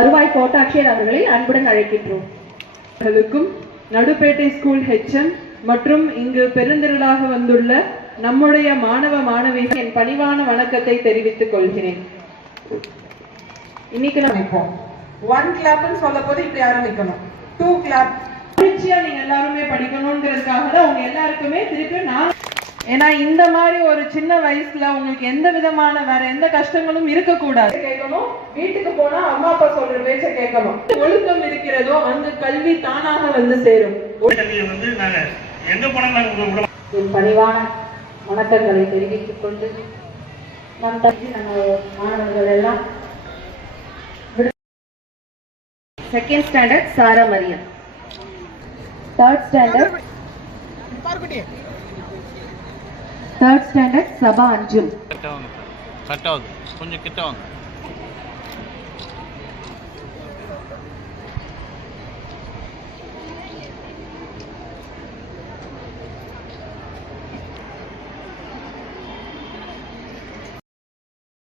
வருவாய் கோட்டாட்சியர் அவர்களை அன்புடன் அழைக்கின்றோம். நடுப்பேட்டை ஸ்கூல் HM மற்றும் இங்கு பெருந்திரளாக வந்துள்ள நம்முடைய மாணவ மாணவிகள் என் பணிவான வணக்கத்தை தெரிவித்துக் கொள்கிறேன். இன்னைக்கு நினைப்போம் 1 கிளாப்னு சொல்ல போது இப்படி ஆரம்பிக்கணும். 2 கிளாப் நீங்க எல்லாருமே படிக்கணும்ங்கிறதுக்காக தான் உங்க எல்லாருக்குமே திருப்பி நான் ஏன்னா இந்த மாதிரி ஒரு சின்ன வயசுல உங்களுக்கு எந்த விதமான வேற எந்த கஷ்டங்களும் இருக்கக்கூடாது. கேட்கணும், வீட்டுக்கு போனா அம்மா அப்பா சொல்ற பேச்ச கேட்கணும். ஒழுக்கம் இருக்கிறதோ அங்கு கல்வி தானாக வந்து சேரும். என் பணிவான வணக்கங்களை தெரிவித்துக் கொண்டு நம் தம்பி நம்ம மாணவர்கள் எல்லாம் செகண்ட் ஸ்டாண்டர்ட் சாரா மரியம், தேர்ட் ஸ்டாண்டர்ட் சபா அஞ்சும். கரெக்டாக கொஞ்சம் கிட்ட வாங்க.